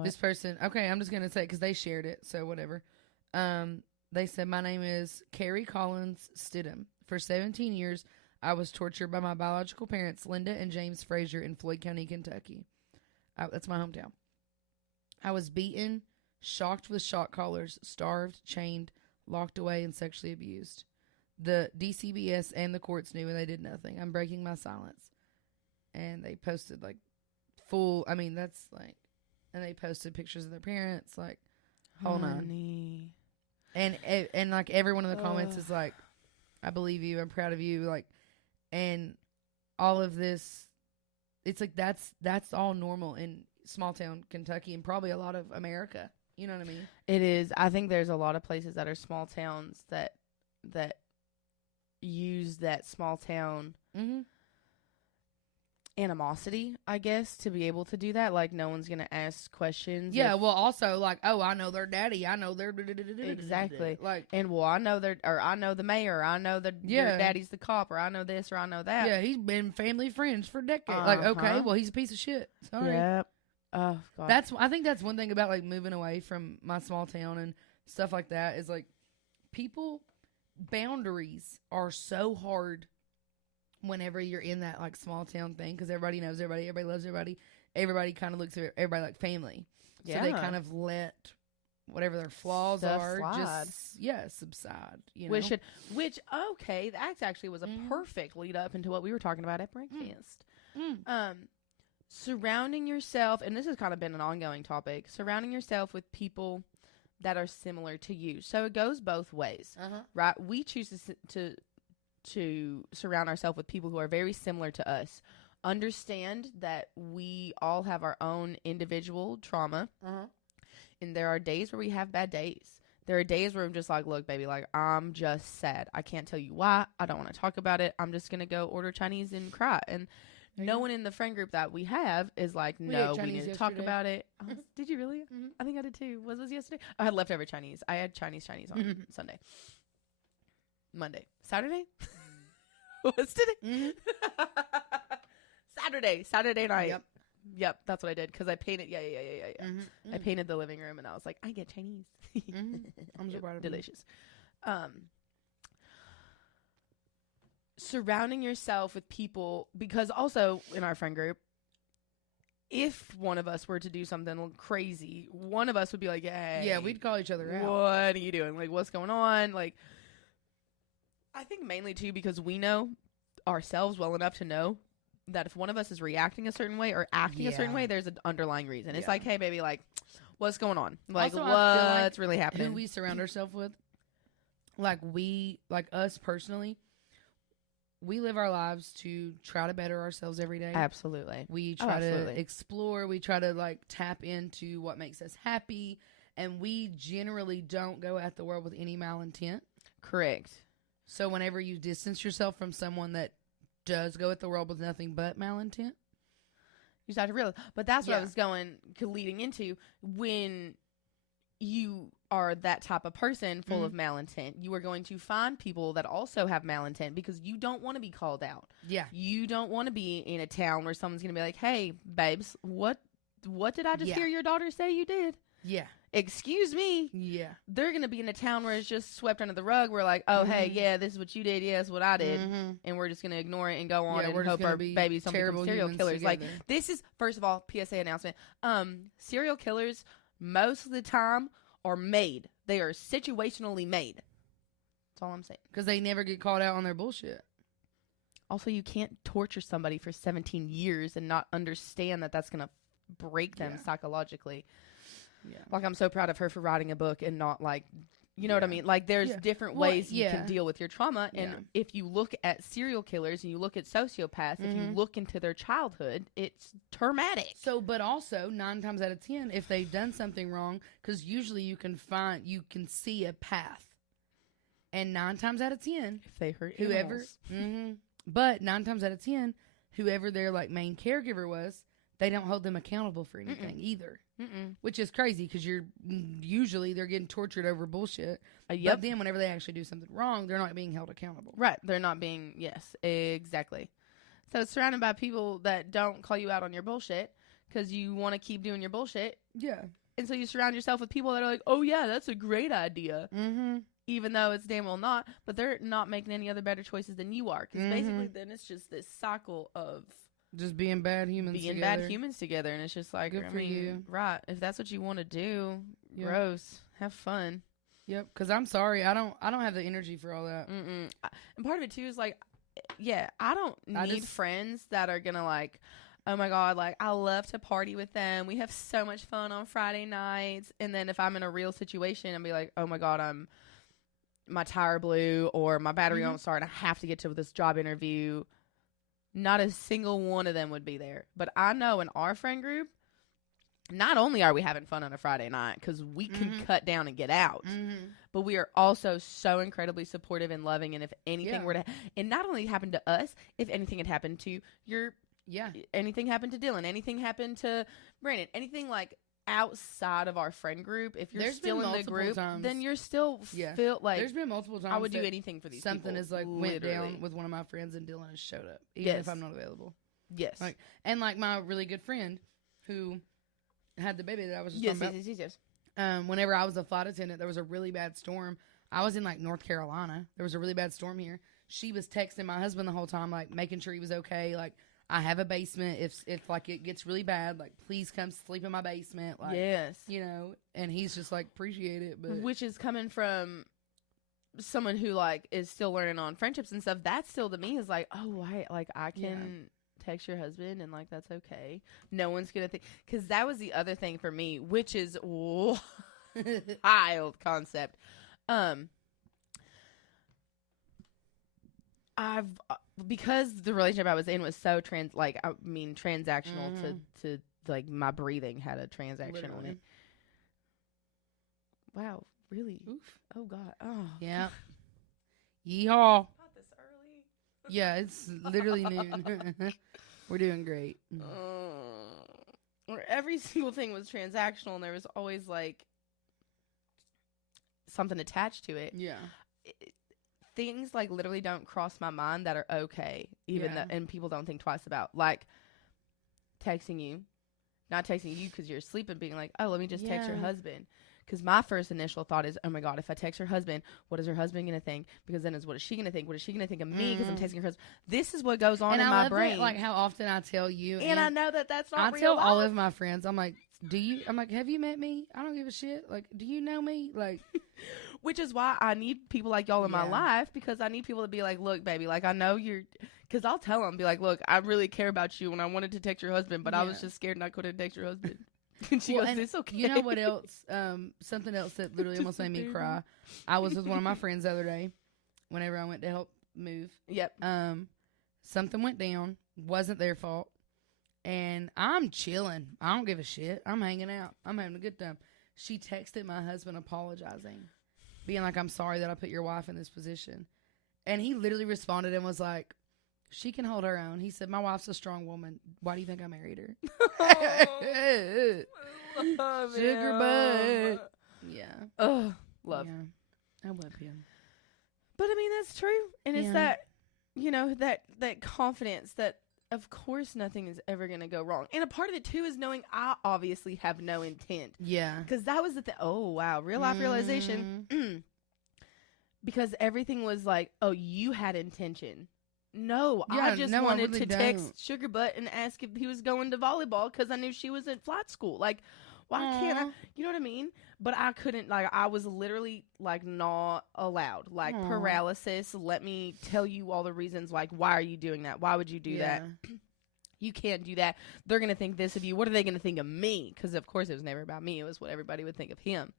This person, okay, I'm just gonna say because they shared it, so whatever. They said, my name is Carrie Collins Stidham. For 17 years, I was tortured by my biological parents, Linda and James Frazier, in Floyd County, Kentucky. That's my hometown. I was beaten, shocked with shock collars, starved, chained, locked away, and sexually abused. The DCBS and the courts knew, and they did nothing. I'm breaking my silence. And they posted, like, full, I mean, that's, like, and they posted pictures of their parents, like, hold on. And, like, every one of the comments is, like, I believe you, I'm proud of you, like, and all of this, it's, like, that's all normal in small town Kentucky and probably a lot of America. You know what I mean? It is. I think there's a lot of places that are small towns that use that small town animosity, I guess, to be able to do that. Like, no one's going to ask questions. Yeah, well, also, like, oh, I know their daddy. I know their... Exactly. Like, and, well, I know I know the mayor. I know their daddy's the cop, or I know this, or I know that. Yeah, he's been family friends for decades. Like, okay, well, he's a piece of shit. Sorry. Yep. Oh, God. I think that's one thing about, like, moving away from my small town and stuff like that is, like, boundaries are so hard whenever you're in that, like, small town thing, because everybody knows everybody loves everybody kind of looks at everybody like family. So they kind of let whatever their flaws are just subside, you know? Which okay, that actually was a perfect lead up into what we were talking about at breakfast. Surrounding yourself, and this has kind of been an ongoing topic, surrounding yourself with people that are similar to you. So it goes both ways, right? We choose to surround ourselves with people who are very similar to us. Understand that we all have our own individual trauma, and there are days where we have bad days. There are days where I'm just like, look, baby, like, I'm just sad. I can't tell you why. I don't want to talk about it. I'm just going to go order Chinese and cry. And no one in the friend group that we have is like, no, we need to talk about it. Did you really? I think I did too. Was yesterday? I had leftover Chinese. I had Chinese on Sunday. Monday. Saturday? What's today? Saturday night. Yep, that's what I did, because I painted. Yeah. I painted the living room, and I was like, I get Chinese. I'm so proud of delicious. Surrounding yourself with people, because also in our friend group, if one of us were to do something crazy, one of us would be like, hey, yeah, we'd call each other out. What are you doing? Like, what's going on? Like, I think mainly too because we know ourselves well enough to know that if one of us is reacting a certain way or acting a certain way, there's an underlying reason. It's like, hey, baby, like, what's going on? Like, also, what's really happening? Who we surround ourselves with, like us personally, we live our lives to try to better ourselves every day. Absolutely. We try to explore. We try to, like, tap into what makes us happy. And we generally don't go at the world with any malintent. Correct. So whenever you distance yourself from someone that does go at the world with nothing but malintent, you just have to realize. But that's what I was leading into. When you are that type of person full of malintent, you are going to find people that also have malintent, because you don't want to be called out. Yeah. You don't want to be in a town where someone's going to be like, hey, babes, what did I just hear your daughter say you did? Yeah. Excuse me. Yeah. They're going to be in a town where it's just swept under the rug. We're like, oh, hey, yeah, this is what you did. Yeah, this is what I did. And we're just going to ignore it and go on and hope our babies don't become serial killers. Like, this is, first of all, PSA announcement. Serial killers, most of the time, are made. They are situationally made. That's all I'm saying. Because they never get called out on their bullshit. Also, you can't torture somebody for 17 years and not understand that that's going to break them psychologically. Yeah. Like, I'm so proud of her for writing a book and not, like, you know what I mean? Like, there's different ways you can deal with your trauma. And if you look at serial killers and you look at sociopaths, if you look into their childhood, it's traumatic. So, but also 9 times out of 10, if they've done something wrong, because usually you can see a path. And 9 times out of 10, if they hurt whoever, but 9 times out of 10, whoever their, like, main caregiver was, they don't hold them accountable for anything either. Which is crazy, because usually they're getting tortured over bullshit. But then whenever they actually do something wrong, they're not being held accountable. Right. They're not being, yes, exactly. So it's surrounded by people that don't call you out on your bullshit because you want to keep doing your bullshit. Yeah. And so you surround yourself with people that are like, oh, yeah, that's a great idea. Even though it's damn well not. But they're not making any other better choices than you are. Because basically then it's just this cycle of Just being bad humans being together. bad humans together, and it's just like, Good for you. Right? If that's what you want to do, Yep. gross. Have fun. Yep. Because I'm sorry, I don't have the energy for all that. And part of it too is like, yeah, I don't need friends that are gonna like, oh my god, like I love to party with them. We have so much fun on Friday nights, and then if I'm in a real situation, I'll be like, oh my god, my tire blew or my battery won't start, and I have to get to this job interview. Not a single one of them would be there. But I know in our friend group, not only are we having fun on a Friday night because we can cut down and get out, but we are also so incredibly supportive and loving. And if anything were to, and not only happened to us, if anything had happened to anything happened to Dylan, anything happened to Brandon, anything like outside of our friend group, if you're still in the group, then you're still feel like there's been multiple times I would do anything for these something people. Is like went down with one of my friends and Dylan has showed up even if I'm not available. Yes. Like, and like my really good friend who had the baby that I was just talking about. Whenever I was a flight attendant, there was a really bad storm. I was in like North Carolina. There was a really bad storm here. She was texting my husband the whole time, like making sure he was okay. Like, I have a basement. If like it gets really bad, like please come sleep in my basement. Like, you know, and he's just like appreciate it, but which is coming from someone who like is still learning on friendships and stuff. That still to me is like, oh, I can text your husband and like that's okay. No one's gonna think, because that was the other thing for me, which is wild concept. Because the relationship I was in was so transactional to like my breathing had a transaction on it. Wow, really? Oof. Oh God. Oh. Yeah. Yeehaw. Not this early. Yeah, it's literally noon. We're doing great. Where every single thing was transactional and there was always like something attached to it. Yeah. Things like literally don't cross my mind that are okay, even though, and people don't think twice about, like texting you, not texting you because you're asleep and being like, oh, let me just text your husband. Because my first initial thought is, oh my God, if I text her husband, what is her husband going to think? Because then what is she going to think? What is she going to think of me because I'm texting her husband? This is what goes on in my brain. That, like how often I tell you. And I know that that's not real. I tell all of my friends, I'm like, have you met me? I don't give a shit. Like, do you know me? Like, which is why I need people like y'all in my life, because I need people to be like, look, baby, like I know you're, because I'll tell them, be like, look, I really care about you and I wanted to text your husband, but I was just scared and I couldn't text your husband. And she goes, it's okay. You know what else? Something else that literally almost made me cry. I was with one of my friends the other day whenever I went to help move. Yep. Something went down. Wasn't their fault. And I'm chilling. I don't give a shit. I'm hanging out. I'm having a good time. She texted my husband apologizing, being like, I'm sorry that I put your wife in this position. And he literally responded and was like, she can hold her own. He said, my wife's a strong woman. Why do you think I married her? Sugar butt. Yeah. Oh, love. Yeah. I love him. But I mean, that's true. And it's that, you know, that confidence that, of course, nothing is ever going to go wrong. And a part of it, too, is knowing I obviously have no intent. Yeah. Because that was the thing. Oh, wow. Real life realization. Because everything was like, oh, you had intention. No, I just wanted to text Sugar Butt and ask if he was going to volleyball because I knew she was at flight school. Like, why can't I? You know what I mean? But I couldn't, like, I was literally, like, not allowed. Like, paralysis. Let me tell you all the reasons, like, why are you doing that? Why would you do that? You can't do that. They're going to think this of you. What are they going to think of me? Because, of course, it was never about me. It was what everybody would think of him.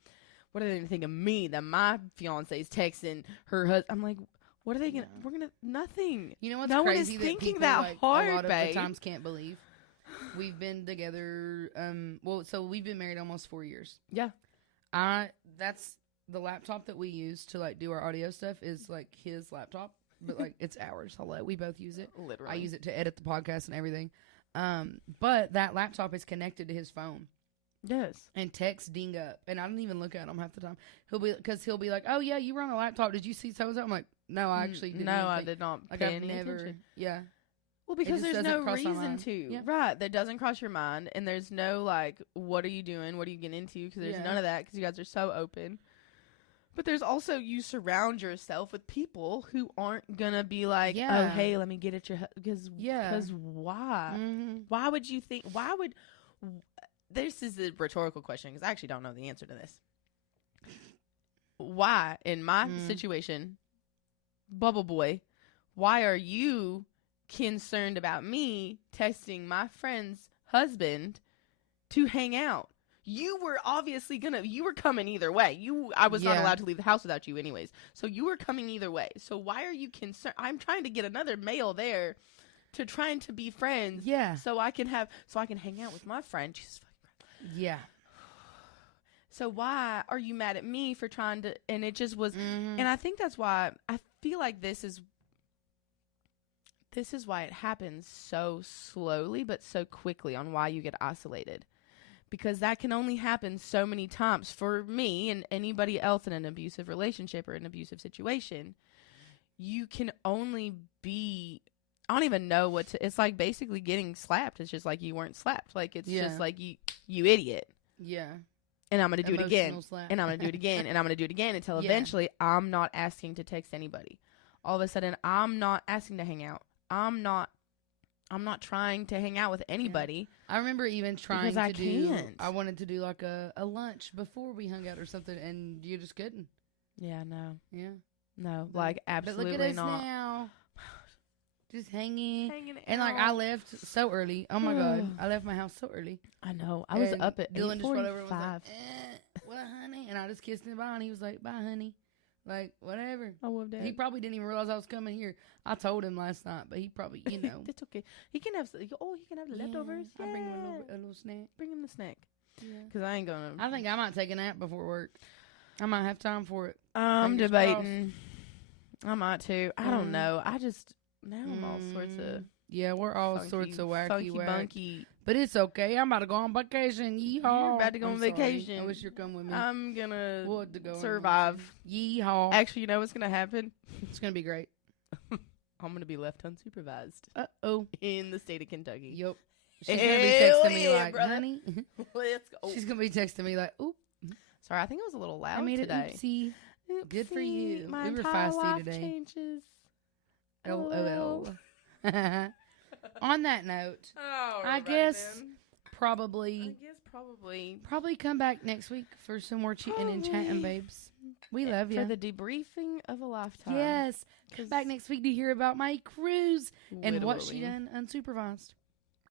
What are they going to think of me that my fiance's texting her husband? I'm like, what are they going to, we're going to, nothing. You know what's no crazy one is that thinking people, that like, hard, a lot of babe. the times can't believe? We've been together, so we've been married almost 4 years. Yeah. That's the laptop that we use to, like, do our audio stuff is, like, his laptop. But, like, it's ours. Hello. We both use it. Literally. I use it to edit the podcast and everything. But that laptop is connected to his phone. Yes. And texts ding up. And I don't even look at him half the time. He'll be like, oh, yeah, you were on the laptop. Did you see so-and-so? I'm like, no, I actually didn't. No, I did not pay any attention. Yeah. Well, because there's no reason to. Yeah. Right. That doesn't cross your mind. And there's no, like, what are you doing? What are you getting into? Because there's none of that because you guys are so open. But there's also, you surround yourself with people who aren't gonna be like, oh, hey, let me get at your because why? Mm-hmm. Why would you think? Why would? This is a rhetorical question because I actually don't know the answer to this. Why, in my situation, Bubble Boy, why are you concerned about me texting my friend's husband to hang out? You were obviously you were coming either way. I was not allowed to leave the house without you anyways. So you were coming either way. So why are you concerned? I'm trying to get another male there to trying to be friends. Yeah. So I can hang out with my friend. Jesus fucking Christ. Yeah. So why are you mad at me for trying to, and it just was, and I think that's why I feel like this is why it happens so slowly, but so quickly on why you get isolated. Because that can only happen so many times for me and anybody else in an abusive relationship or an abusive situation. You can only be, I don't even know what to, it's like basically getting slapped. It's just like you weren't slapped. Like, it's just like you idiot. Yeah. And I'm going to do it again. And I'm going to do it again. And I'm going to do it again until eventually I'm not asking to text anybody. All of a sudden, I'm not asking to hang out. I'm not trying to hang out with anybody. I remember even trying I wanted to do like a lunch before we hung out or something, and you just couldn't. Yeah, no. Yeah. No, like absolutely not. But look at us now. Just hanging and like I left so early. Oh my God. I left my house so early. I know. I was up at 8:45. Was like, well, honey. And I just kissed him bye, and he was like, bye, honey. Like, whatever. I love that. He probably didn't even realize I was coming here. I told him last night, but he probably, It's okay. He can have the leftovers. Yeah. I'll bring him a little snack. Bring him the snack. Yeah. Because I ain't going to. I think I might take a nap before work. I might have time for it. I'm debating. I might too. I don't know. I just, now I'm all sorts of. Yeah, we're all sorts of wacky, bunky. But it's okay. I'm about to go on vacation. Yeehaw. You're about to go on vacation. I wish you'd come with me. I'm going to survive. Yeehaw. Actually, you know what's going to happen? It's going to be great. I'm going to be left unsupervised. Uh-oh. In the state of Kentucky. Yep. She's going to be texting me like, brother. honey. Let's go. She's going to be texting me like, oop. Sorry, I think it was a little loud I made today. Oopsie. Good for you. My we were entire feisty life today. Changes. LOL. On that note, I guess probably come back next week for some more cheating and chatting, babes. We love you. For the debriefing of a lifetime. Yes. Come back next week to hear about my cruise and what she done unsupervised.